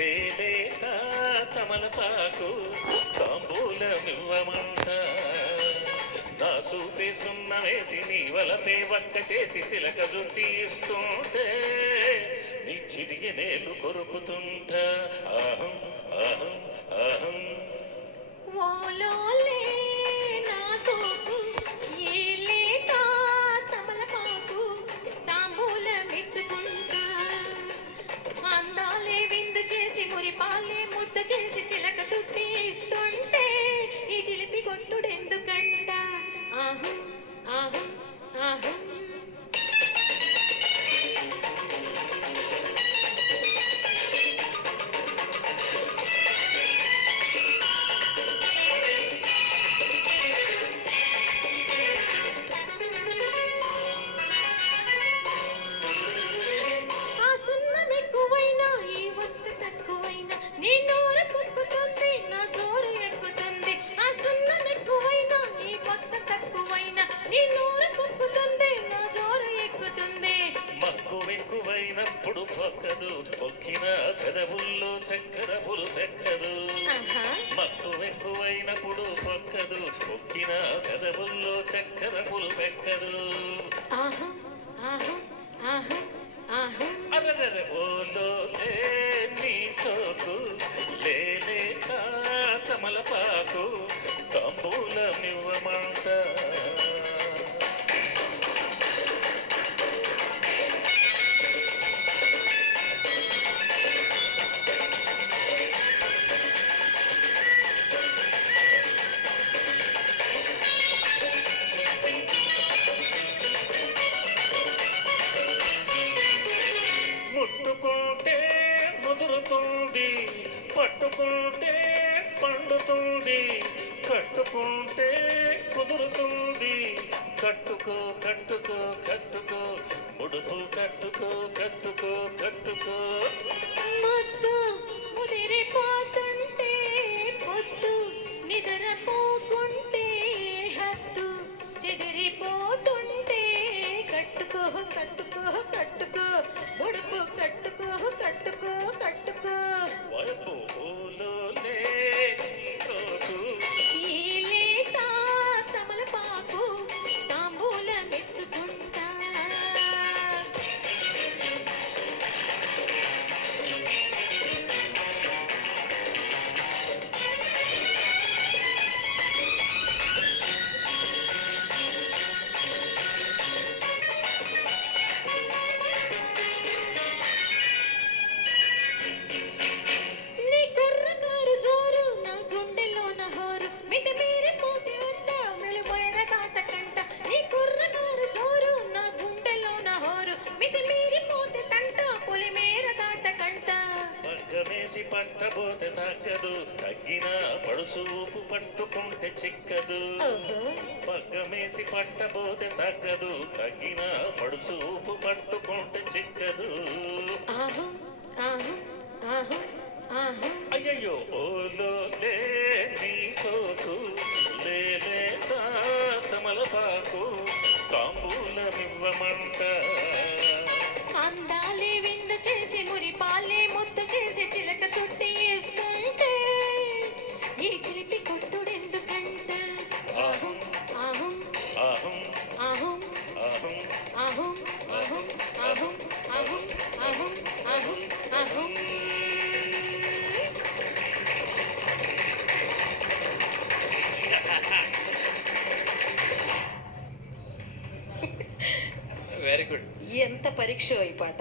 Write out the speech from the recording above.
లేలేత తమలపాకు తాంబూలమివ్వమంట నా సూపే సున్న వేసి నీ వలపే వక్క చేసి చిలక జుట్టి ఇస్తుంటే నీ చిటికి నేలు కొరుకుతుంటా ఆహం ఆహం ఆహం ఓలోలే నా సోకు ఏలేత తమలపాకు తాంబూలమిచ్చుకుంటా అందాలే విందు చేసి మురిపాలే ముద్ద చేసి చిలక చుట్టి ఇస్తుంటే ఈ చిలిపి కొట్టుడెందుకంట ఆహం ఆహం ఆహం నీ నోరు పొక్కుతుంది నా జోరు ఎక్కుతుంది ఆ సున్నం ఎక్కువైనా ఈ పక్క తక్కువైనా నీ నోరు పొక్కుతుంది నా జోరు ఎక్కుతుంది మక్కువెక్కువైనప్పుడు పొక్కదు పొక్కిన పెదవుల్లో చక్కెర పులుపెక్కదు మక్కువెక్కువైనప్పుడు పొక్కదు పొక్కిన పెదవుల్లో చక్కెర పులుపెక్కదు ఆహా ఆహా ఆహా ఆహా అరరరే ఓలో నీ సోకు లేలే తమలపాకు తాంబూలమివ్వమంట ముట్టుకుంటే ముదురుతుంది పట్టుకుంటే పండుతుంది కట్టుకుంటే కుదురుతుంది కట్టుకో కట్టుకో కట్టుకో ముడుపు కట్టుకో కట్టుకో కట్టుకో మొద్దు ముదిరిపోతుంటే పొద్దు నిద్రపోకుంటే హద్దు చెదిరిపోతుంటే కట్టుకో కట్టుకో కట్టుకో ముడుపు కట్టుకో కట్టుకో కట్టుకో వరపు ఓలోలే నీ సోకు ఈలేత తమలపాకు తాంబూలమిచ్చుకుంటా పగ్గమేసి పట్టబోతే తగ్గదు తగ్గిన పడుచూపు పట్టుకుంటే చిక్కదు పగ్గమేసి పట్టబోతే తగ్గదు తగ్గిన పడుచూపు పట్టుకుంటే చిక్కదు అయ్యయ్యో ఓలో నీ సోకు లేలే తమలపాకు తాంబూలమివ్వమంట అందాలే విందు చేసి మురిపాలే ముద్ద చేసి చిలక చుట్టి ఇస్తుంటే ఈ చిలిపి కొట్టుడెందుకంట ఆహం ఆహం ఆహం ఆహం ఆహం ఆహం ఆహం ఆహం ఆహం ఆహం ఆహం ఆహం వెరీ గుడ్ ఎంత పరీక్ష ఈ పాట.